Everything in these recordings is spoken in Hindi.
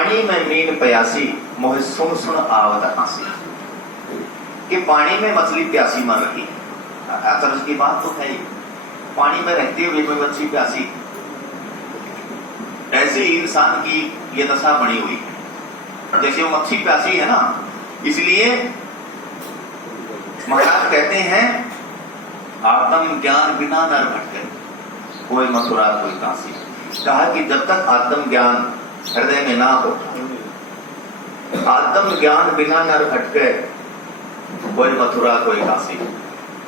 पानी में मीन प्यासी मोहे सुन सुन आवत हंसी। कि पानी में मछली प्यासी मर रही। अचरज की बात तो है ही, पानी में रहती हुई कोई मछली प्यासी। ऐसे ही इंसान की ये दशा बनी हुई है, जैसे वो मच्छी प्यासी है ना। इसलिए महाराज कहते हैं आत्म ज्ञान बिना नर भटके कोई मथुरा कोई काशी। कहा कि जब तक आत्म ज्ञान हृदय में ना हो, आत्म ज्ञान बिना नर भटके कोई मथुरा कोई काशी।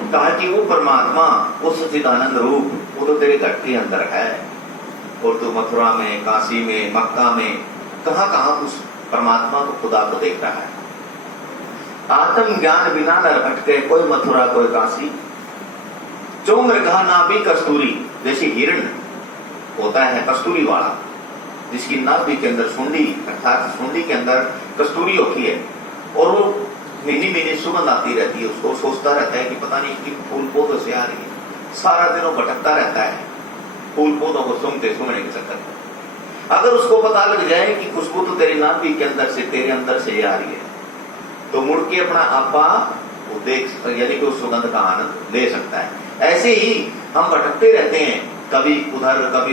कहा कि वो परमात्मा, वो सच्चिदानंद रूप, वो तो तेरे घर के अंदर है, और तू मथुरा में, काशी में, मक्का में, कहां कहां उस परमात्मा को, खुदा को देख रहा है। आत्म ज्ञान बिना नर भटके कोई मथुरा कोई काशी। जो मृगा नाभि कस्तूरी, जैसे हिरण होता है कस्तूरी वाला, जिसकी नाभि के अंदर सुंडी, अर्थात सुंडी के अंदर कस्तूरी होती है, और वो महीने महीने सुगंध आती रहती है। उसको सोचता रहता है कि पता नहीं इसकी फूल पौधों से आ रही है। सारा दिन वो भटकता रहता है फूल पौधों को सूंघने के चक्कर में। अगर उसको पता लग जाए कि खुशबू तो तेरी नाभि के अंदर से, तेरे अंदर से आ रही है, तो मुड़ के अपना आपा वो देख, यानी कि उस सुगंध का आनंद ले सकता है। ऐसे ही हम भटकते रहते हैं, कभी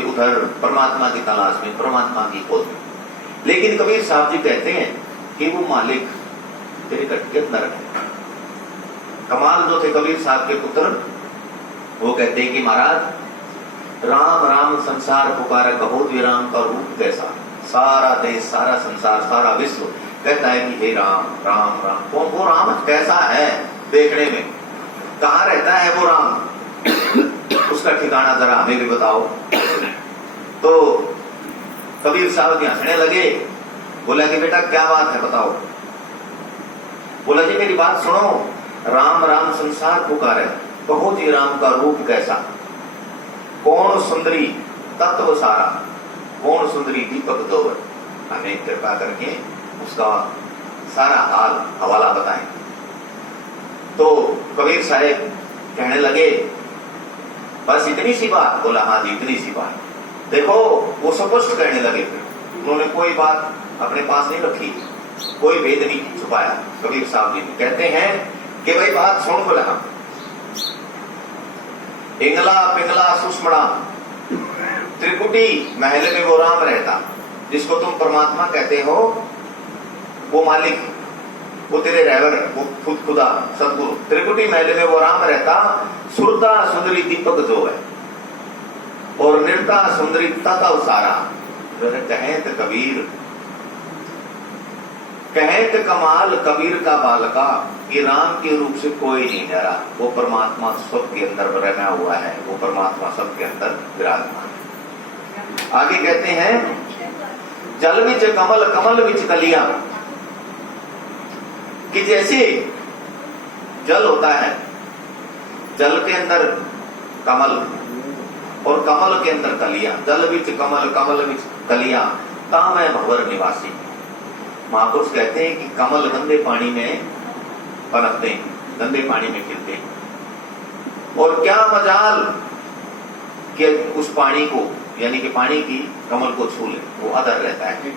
उधर परमात्मा की तलाश में, परमात्मा की खोज में। लेकिन कबीर साहब जी कहते हैं कि वो मालिक तेरे घर के अंदर है। कमाल जो थे कबीर साहब के पुत्र, वो कहते हैं कि महाराज राम राम संसार पुकारा कहो विराम का रूप कैसा। सारा देश, सारा संसार, सारा विश्व कहता है कि हे राम राम राम। कौन वो राम कैसा है देखने में, कहाँ रहता है वो राम, उसका ठिकाना जरा हमें भी बताओ। तो कबीर साहब हंसने लगे, बोला कि बेटा क्या बात है बताओ। बोला जी मेरी बात सुनो, राम राम संसार पुकारे कहो जी राम का रूप कैसा। कौन सुंदरी तत्व सारा, कौन सुंदरी दीपक दोवर। हमें कृपा करके उसका सारा हाल हवाला बताएं। तो कबीर साहब कहने लगे बस इतनी सी बात। बोला हाँ जी इतनी सी बात। देखो वो स्पष्ट कहने लगे, फिर उन्होंने कोई बात अपने पास नहीं रखी, कोई भेद नहीं छुपाया। कबीर साहब जी कहते हैं कि भाई बात सुन। बोला हम इंगला पिंगला सुषमणा त्रिकुटी महल में वो राम रहता, जिसको तुम परमात्मा कहते हो, वो मालिक, वो तेरे ड्राइवर, वो खुद खुदा सदगुरु। त्रिकुटी महल में वो राम रहता, सुरता सुंदरी दीपक जो है, और निर्ता सुंदरी तत्व सारा। कहें तो कबीर, कहें तो कमाल कबीर का बालका, कि राम के रूप से कोई नहीं डरा। वो परमात्मा सबके अंदर बना हुआ है, वो परमात्मा सबके अंदर विराजमान है। आगे कहते हैं जल विच कमल कमल विच कलिया, कि जैसे जल होता है, जल के अंदर कमल और कमल के अंदर कलिया। जल विच कमल कमल विच कलिया, ताम है भंवर निवासी। महापुरुष कहते हैं कि कमल गंदे पानी में पनपते हैं, गंदे पानी में खिलते हैं, और क्या मजाल कि उस पानी को, यानी कि पानी की कमल को छू ले, वो अदर रहता है,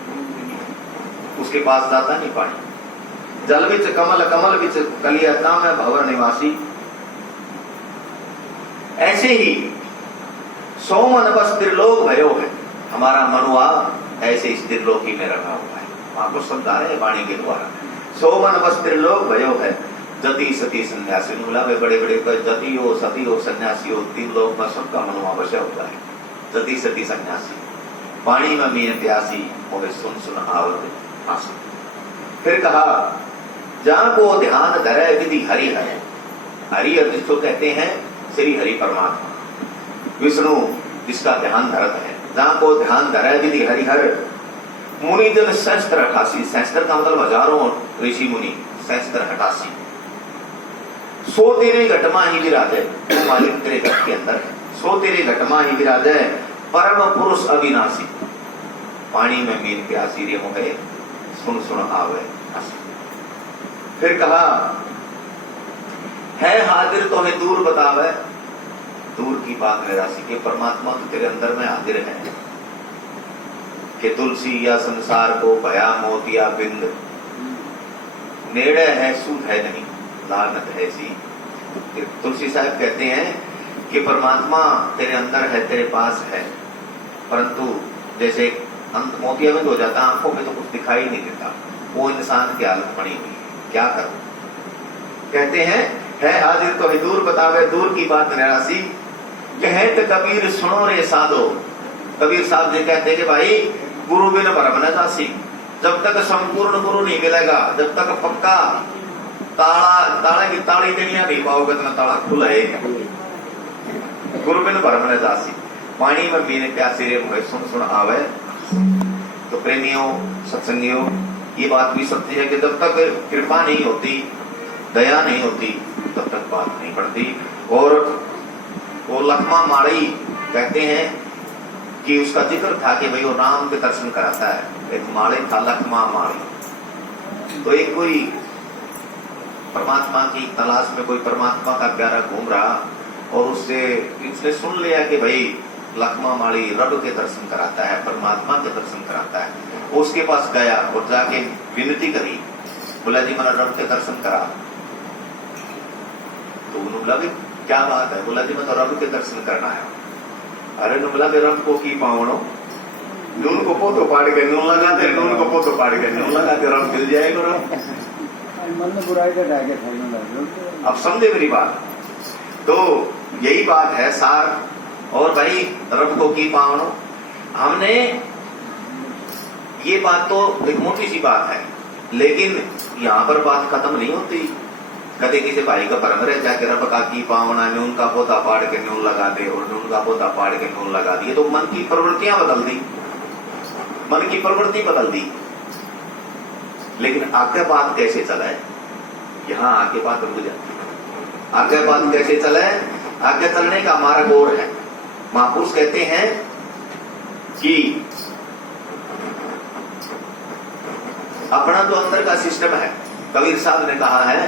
उसके पास जाता नहीं पानी। जल विच कमल कमल विच कलिया, ताम है भंवर निवासी। ऐसे ही सोमन बस त्रिलोक भयो है, हमारा मनुआ ऐसे इस त्रिलोकी में रखा हुआ है। आपको समझा रहे हैं वाणी के द्वारा। सोमन बस त्रिलोक भयो है, जति सती सन्यासी। बोला वे बड़े बड़े जति हो, सती हो, सन्यासी हो, तीन लोक में सबका मनुआ बसा होता है। जति सती सन्यासी, पानी में मीन प्यासी, और सुन सुन आवत आंसू। फिर कहा जहां को ध्यान धरे विधि हरि है। हरि जिसको कहते हैं श्री हरि परमात्मा, विष्णु जिसका ध्यान धरत है। जहां को ध्यान धरे विधि हरिहर, मुनि जन सहस्त्र 88। सहस्त्र का मतलब हजारों ऋषि मुनि, सहस्त्र 88। सो तेरे घटमा ही विराजे, वो मालिक तेरे घर के अंदर है। सो तेरे घटमा ही विराजे, परम पुरुष अविनाशी। पानी में मीन प्यासी रे मोहे, सुन सुन आवे हंसी। फिर कहा है हाजिर तो हमें दूर बतावे। दूर की बात है राशि के, परमात्मा तो तेरे अंदर में हाजिर है। कि तुलसी या संसार को भया मोतिया बिंद, नेड़े है सूद है नहीं लानत है सी। तुलसी साहब कहते हैं कि परमात्मा तेरे अंदर है, तेरे पास है, परंतु जैसे मोतिया बिंद हो जाता, आंखों में तो कुछ दिखाई नहीं देता। वो इंसान की हालत बनी हुई है, क्या करूं। कहते हैं है हाजिर तो दूर बतावे दूर की बात निराशी, कहे तो कबीर सुनो रे साधो। कबीर साहब जी कहते हैं कि भाई गुरु बिन भरम न जासी, जब तक संपूर्ण गुरु नहीं मिलेगा, जब तक पक्का ताला की ताली देनिया नहीं पाओगे तो ताला खुला है। गुरु बिन भरम न जासी, पानी में बीने प्यासी रे मोहे सुन सुन आवे। तो प्रेमियों सत्संगियों, ये बात भी सत्य है कि जब तक कृपा नहीं होती, दया नहीं होती, तब तक बात नहीं बढ़ती। और वो लखमा माड़ी कहते हैं कि उसका जिक्र था कि भाई वो राम के दर्शन कराता है। एक माड़े था लखमा माड़ी, तो एक कोई परमात्मा की तलाश में कोई परमात्मा का प्यारा घूम रहा और उसने सुन लिया कि भाई लखमा माड़ी रब के दर्शन कराता है, परमात्मा के दर्शन कराता है। उसके पास गया और जाके विनती करी, बोला जी मैंने रब के दर्शन करा। तो उन्होंने बोला क्या बात है, बोला जी मैं तो रब के दर्शन करना है। अरे बोला रब को की पावनो, नून को पोतो पाड़ के नून लगा दे, नून को पोतो पाड़ के नून लगा दे, रब मिल जाएगा रब। मन में बुराई का डाके खाने। अब समझे मेरी बात, तो यही बात है सार। और भाई रब को की पावनो, हमने ये बात तो एक मोटी सी बात है, लेकिन यहाँ पर बात खत्म नहीं होती। कदे किसी भाई का भरम रह जाके रब का की पावना, नून का पोता पाड़ के नून लगा दे और नून का पोता पाड़ के नून लगा दिए, तो मन की प्रवृत्तियां बदल दी, मन की प्रवृत्ति बदल दी। लेकिन आगे बात कैसे चले, यहाँ आगे बात रुक जाती। आगे बात कैसे चले, आगे चलने का मार्ग और है। महापुरुष कहते हैं कि अपना तो अंदर का सिस्टम है। कबीर साहब ने कहा है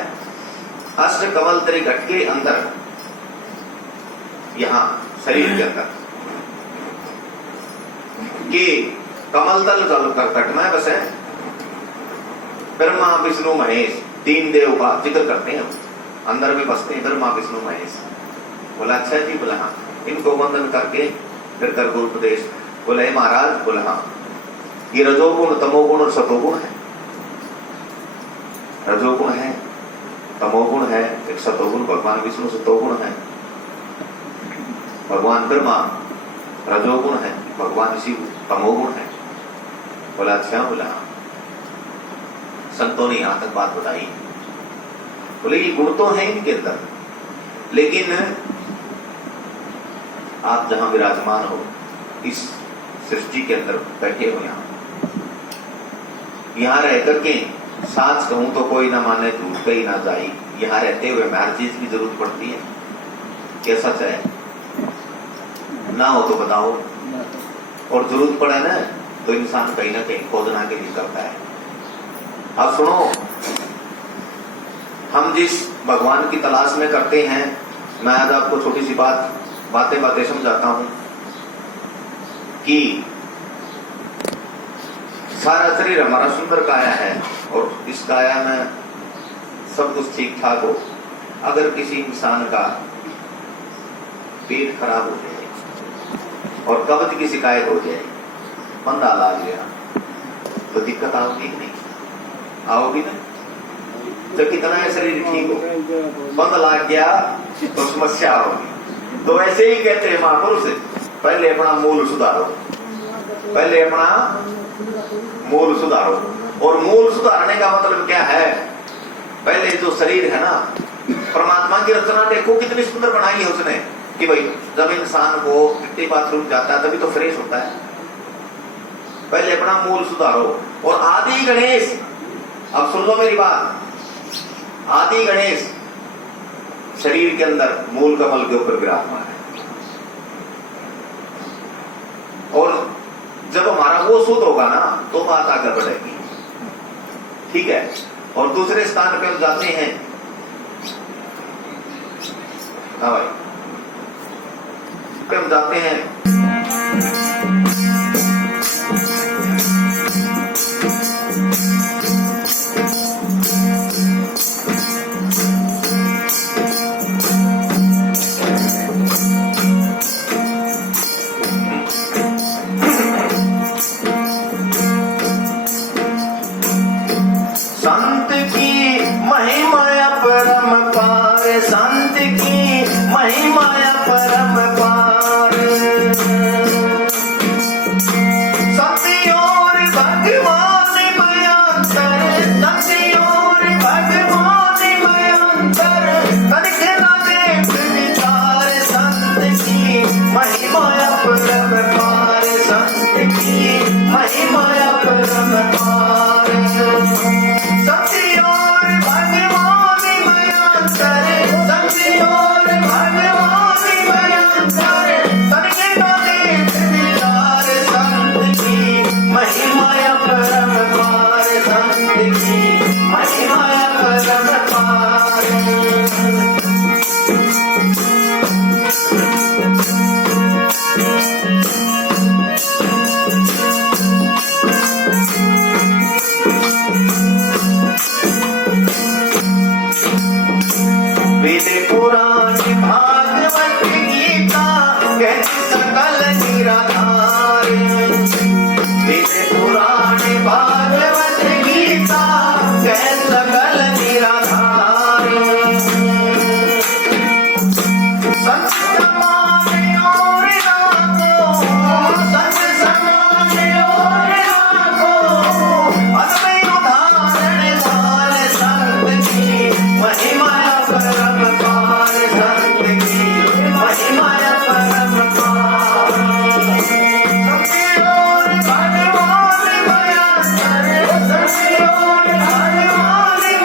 अष्ट कमल तेरे घट के अंदर, यहां शरीर के अंदर कि कमल तल जल कर घट में बसे ब्रह्मा विष्णु महेश, तीन देव का जिक्र करते हैं, अंदर में बसते हैं ब्रह्मा विष्णु महेश। बोला अच्छा जी, बोला हाँ। इनको वंदन करके फिर कर गुरु उपदेश। बोले महाराज, बोला हाँ, ये रजोगुण तमोगुण और सतोगुण है। रजोगुण है, तमोगुण है, एक सतोगुण भगवान विष्णु सतोगुण है, भगवान ब्रह्मा रजोगुण है, भगवान शिव तमोगुण है। बोला अच्छा, बोला हाँ। संतों ने यहां तक बात बताई। बोले ये गुण तो है इनके अंदर, लेकिन आप जहां विराजमान हो इस सृष्टि के अंदर बैठे हो, यहां रह करके साच कहूं तो कोई ना माने, झूठ कही ना जाई। यहां रहते हुए हमें हर चीज की जरूरत पड़ती है। क्या सच है? ना हो तो बताओ। और जरूरत पड़े ना तो इंसान कहीं ना कहीं खोजना के लिए करता है। अब सुनो, हम जिस भगवान की तलाश में करते हैं, मैं आज आपको छोटी सी बातें समझाता हूं कि सारा शरीर हमारा सुंदर काया है और इस काया में सब कुछ ठीक ठाक हो। अगर किसी इंसान का पेट खराब हो जाए और कब्ज की शिकायत हो जाए, मंदा लाग गया, तो दिक्कत आओगी नहीं? आओगी ना? तो कितना है शरीर ठीक हो, बंद लाग गया तो समस्या होगी। तो ऐसे ही कहते हैं महापुरुष, पहले अपना मूल सुधारो, पहले अपना मूल सुधारो। और मूल सुधारने का मतलब क्या है? पहले जो शरीर है ना, परमात्मा की रचना देखो कितनी सुंदर बनाई है उसने, कि भाई जब इंसान को कितनी बाथरूम जाता है तभी तो फ्रेश होता है। पहले अपना मूल सुधारो। और आदि गणेश, अब सुन लो मेरी बात, आदि गणेश शरीर के अंदर मूल कमल के ऊपर विराजमान है। और जब हमारा वो शुद्ध होगा ना तो बात आगे बढ़ेगी, ठीक है। और दूसरे स्थान पे हम जाते हैं, हाँ भाई, हम जाते हैं संत की महिमा परम पार, संत की महिमा परम पार। सत्य और भगवान में अंतर, सत्य और भगवान में अंतर, तनिक न देख विचार। संत की महिमा परम पार, संत की महिमा परम पार। सत्य और भगवान में अंतर, सत्य और भगवान में अंतर, तनिक न देख विचार। संत की महिमा परम पार, संत की महिमा परम पार। वेद पुराण भागवत गीता कहती सकल निराधार। वेद पुराण भागवत गीता कह सकल निराधार। संत समाने और राखो, संत समाने और राखो, अद्वै उदाहरण दान। संत की महिमा परम पार, संत की महिमा परम पार। सत्य और भगवान में अंतर, सत्य और भगवान में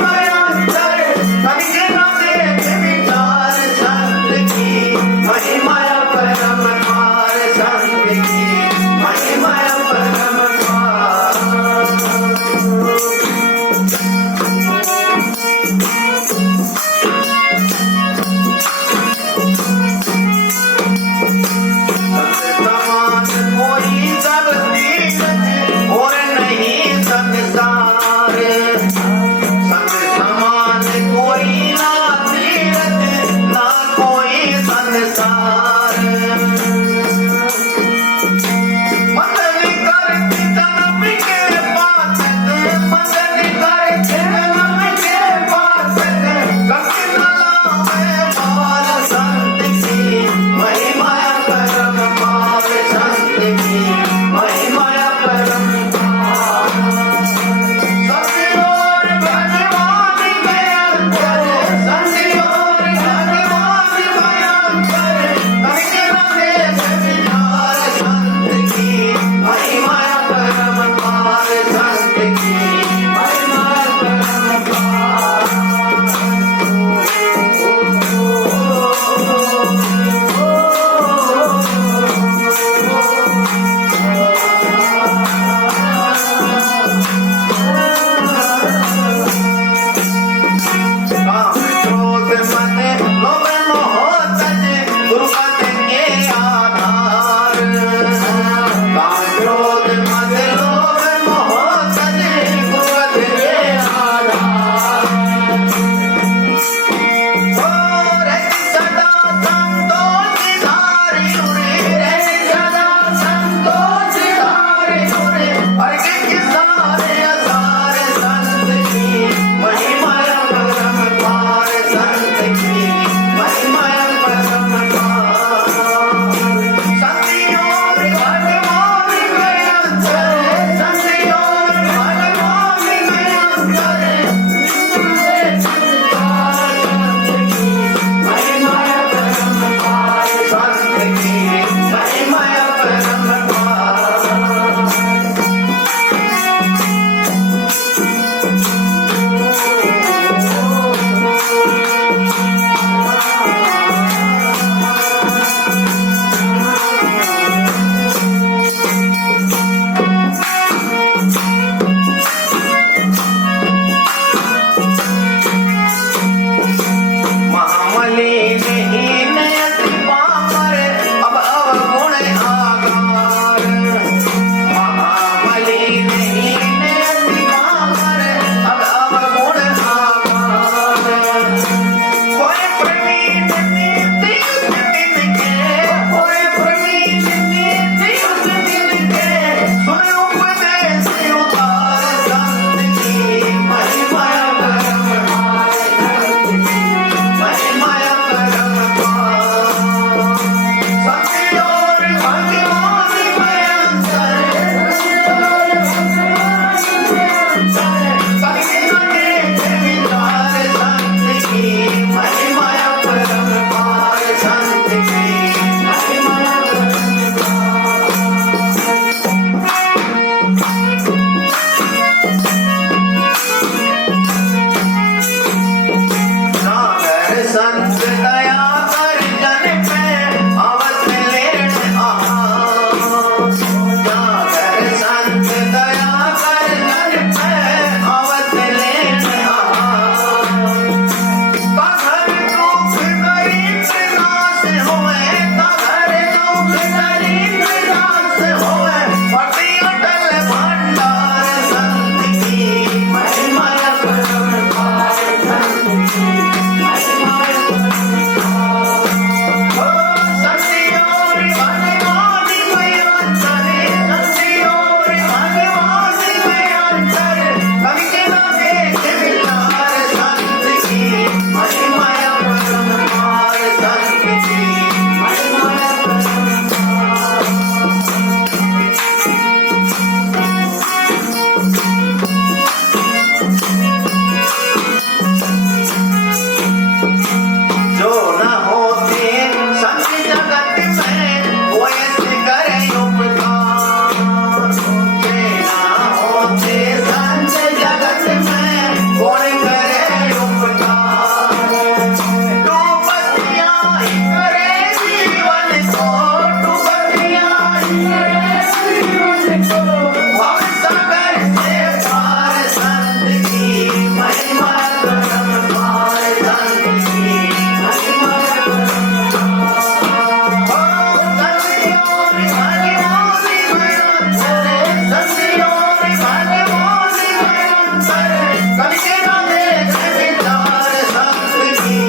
अंतर कभी ना देखे विचार संत की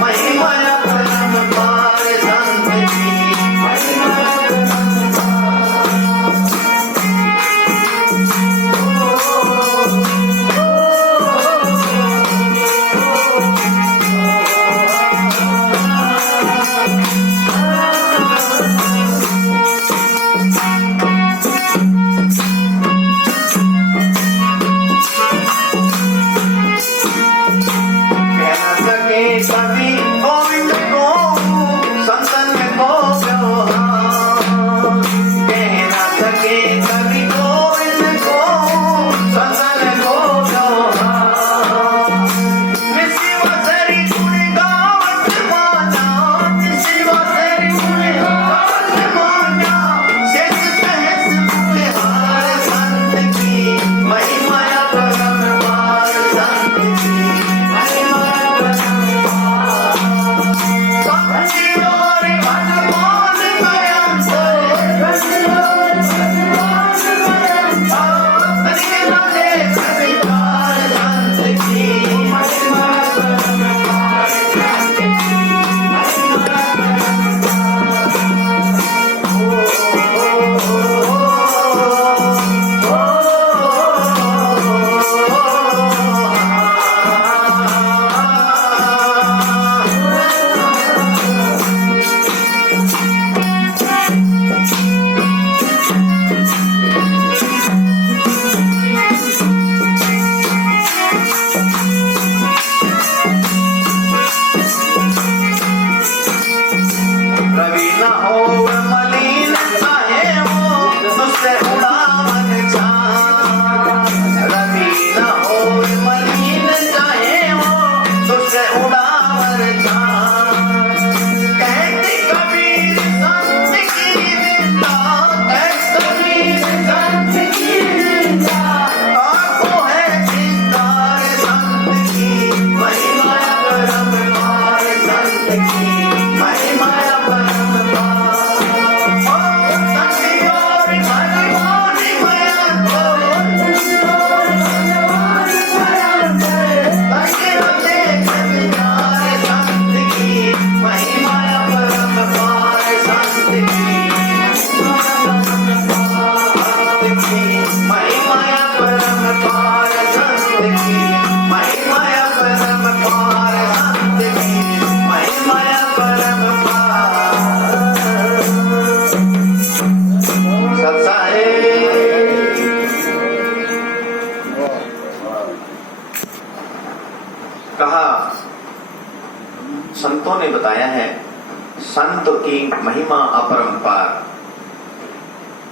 महिमा अपरंपार संत की महिमा कभी गोविंद को संतन को व्यवहार कह न सके कभी गोविंद को संतन को व्यवहार निशिवा तेरी गुण गावत माना निशिवा तेरी गुण गावत माना शेष सहस मुखहार संत की महिमा अपरंपार संत की महिमा रवि न हो मलिन चाहे हो तुझसे उड़ावन चाँद रवि न हो मलिन चाहे हो तुझसे उड़ावन चाँद कहते कबीर संत की निंदा कहते कबीर संत की निंदा आँखों है चिंगार संत की महिमा अपरंपार संत की महिमा कहा संतों ने बताया है संत की महिमा अपरंपार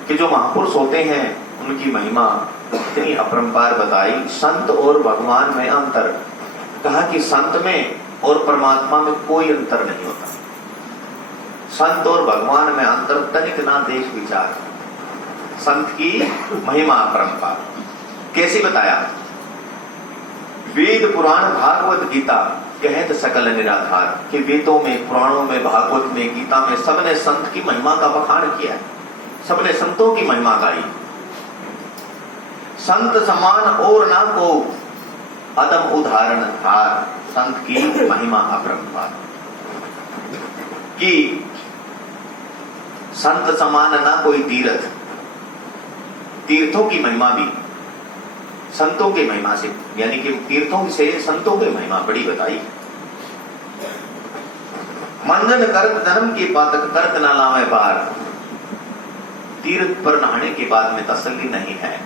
कि जो महापुरुष होते हैं उनकी महिमा इतनी अपरंपार बताई। संत और भगवान में अंतर कहा कि संत में और परमात्मा में कोई अंतर नहीं होता। संत और भगवान में अंतर तनिक ना देख विचार। संत की महिमा अपरंपार कैसे बताया? वेद पुराण भागवत गीता कहत सकल निराधार कि वेदों में पुराणों में भागवत में गीता में सबने संत की महिमा का बखान किया है, सबने संतों की महिमा गाई। संत समान और ना को अदम उदाहरण धार संत की महिमा अपरंपार कि संत समान ना कोई तीर्थ, तीर्थों की महिमा भी संतों की महिमा से यानी कि तीर्थों से संतों की महिमा बड़ी बताई। मंजन करत धर्म की पातक करत न लावे पार। तीर्थ पर नहाने के बाद में तसल्ली नहीं है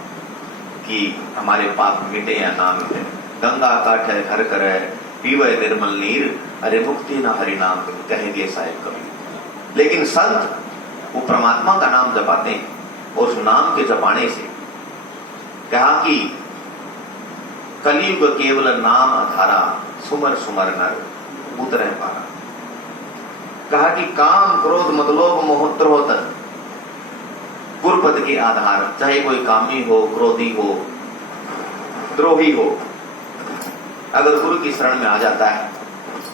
कि हमारे पाप मिटे या ना मिटे। गंगा काटे घर करे पीवे निर्मल नीर, अरे मुक्ति न हरि नाम कह दिए साहिब कवि। लेकिन संत वो परमात्मा का नाम जपाते हैं और उस नाम के जपाने से कहा कि कलयुग केवल नाम आधारा सुमर सुमर नर उतरे पारा। कहा कि काम क्रोध मतलोभ मोहत्र होता गुरुपद के आधार, चाहे कोई कामी हो, क्रोधी हो, द्रोही हो, अगर गुरु की शरण में आ जाता है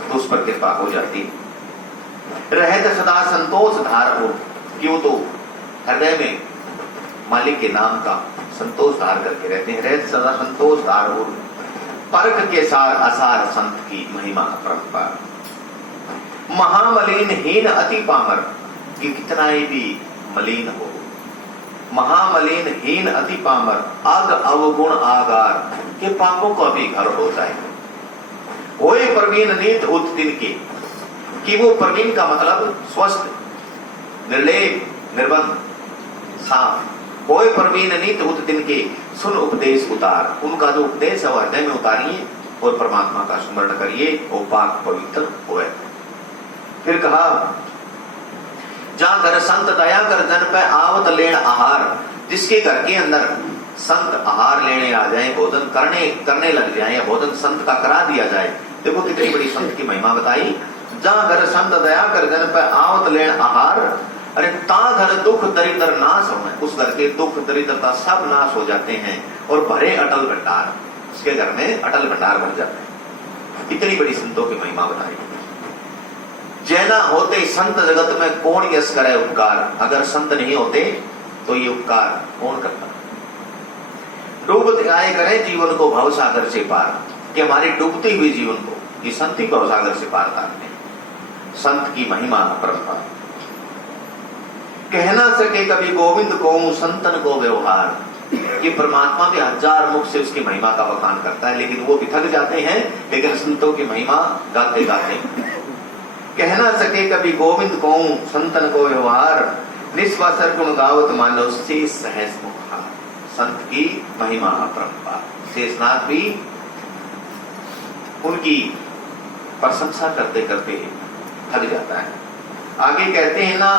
तो उस पर कृपा हो जाती है। रहते सदा संतोष धार हो कि वो तो हृदय में मालिक के नाम का संतोष धार करके रहते हैं, रहते सदा संतोष धार और परख के सार असार संत की महिमा परंपरा। महामलिन हीन अति पामर, कि कितना ही भी मलिन हो, महामलिन हीन अति पामर, अग अवगुण आगार, के पापों का भी घर हो जाए। होए प्रवीण नीत उत दिन के, कि वो प्रवीण का मतलब स्वस्थ, निर्लेप, निर्बंध, साफ। होए प्रवीण नीत उत दिन के, सुन उपदेश उतार, उनका जो उपदेश है वह हृदय में उतारिए और परमात्मा का स्मरण करिए और पाक पवित्र होए। फिर कहा, जहां घर संत दया कर जन पे आवत लेण आहार, जिसके घर के अंदर संत आहार लेने आ जाए, भोजन करने लग जाए, या भोजन संत का करा दिया जाए। देखो कितनी बड़ी संत की महिमा बताई। जहां घर संत दया कर जन पे आवत लेण आहार, अरे ता घर दुख दरिद्र नाश हो, उस घर के दुख दरिद्रता सब नाश हो जाते हैं और भरे अटल भंडार, उसके घर में अटल भंडार भर जाते हैं। इतनी बड़ी संतों की महिमा बताई। जैना होते संत जगत में कौन यश करे उपकार, अगर संत नहीं होते तो ये उपकार कौन करता। डूबते आए करें जीवन को भवसागर से पार, कि हमारी डूबती हुई जीवन को ये संत ही भवसागर से पार तारने। संत की महिमा परंपरा। कह ना सके कभी गोविंद को संतन को व्यवहार, कि परमात्मा भी हजार मुख से उसकी महिमा का बखान करता है, लेकिन वो भी थक जाते हैं, लेकिन संतों की महिमा गाते गाते। कह ना सके कभी गोविंद को संतन को व्यवहार, निस्वासर गुण गावत मानो शेष सहज मुखार। संत की महिमा परंपरा। शेषनाथ भी उनकी प्रशंसा करते करते थक जाता है। आगे कहते हैं ना,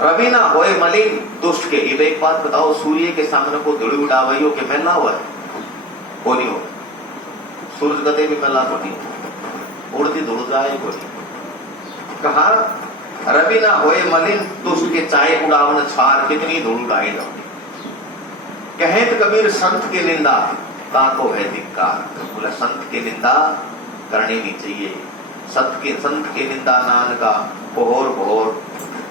रवि ना होए मलिन दुष्ट के। ये एक बात बताओ, सूर्य के सामने को धूल उड़ावैयो के मेला हुआ है, वो नहीं हो। सूरज गते भी मेला को नहीं, उड़ती धूल जाए को नहीं। कहा, रवि ना होए मलिन दुष्ट के, चाहे उड़ावन छार, कितनी धूल उड़ाई जाती। कहे तो कबीर संत की निंदा ताको है धिक्कार। बोला संत की निंदा करनी नहीं चाहिए। संत की निंदा नान का पोहोर पोहोर।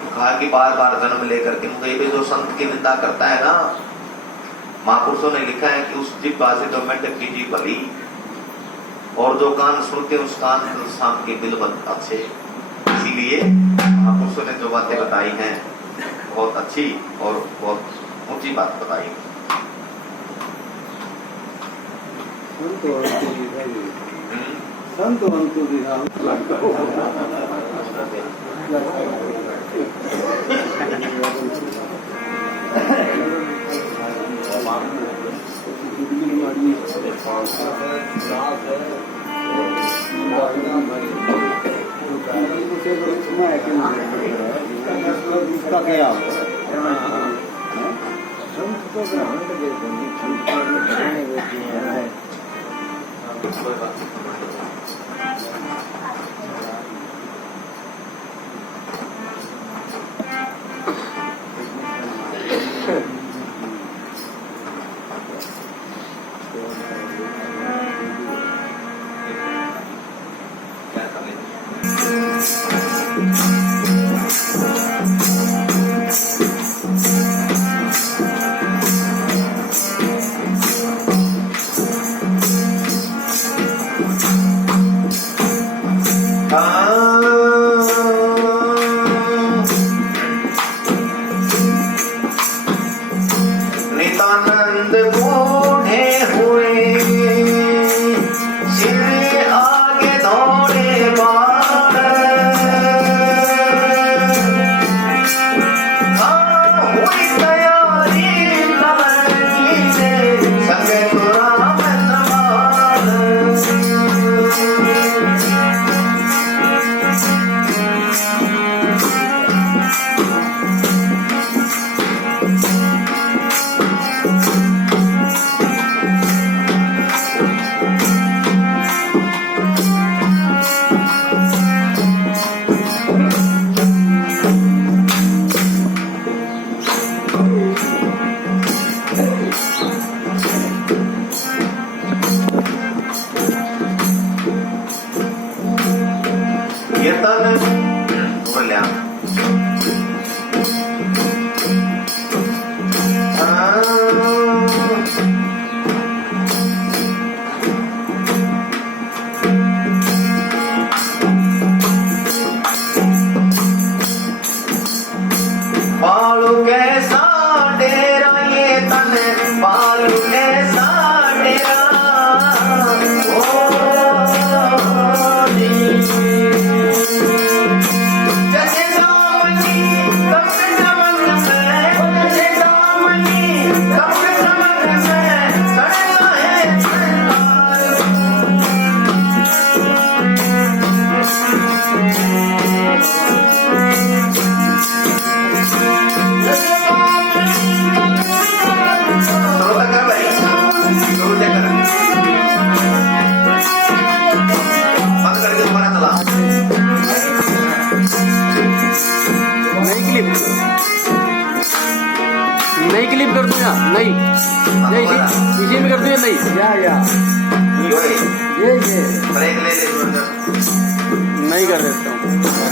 कहा कि बार बार जन्म लेकर के ये जो संत की निंदा करता है ना, महापुरुषों ने लिखा है कि उस जिह्वा से तो मेंढक की जीभ भली, और जो कान सुनते उस कान सांप के बिल अच्छे। इसीलिए महापुरुषों ने जो बातें बताई हैं बहुत अच्छी और बहुत ऊंची बात बताई। संत अंतु विधान इसका क्या हो, संत को ग्रहण क्लिप कर दूं या नहीं? या इसी में कर दूं या नहीं? या यो है, ये ब्रेक ले ले थोड़ा सा। नहीं कर देता हूँ।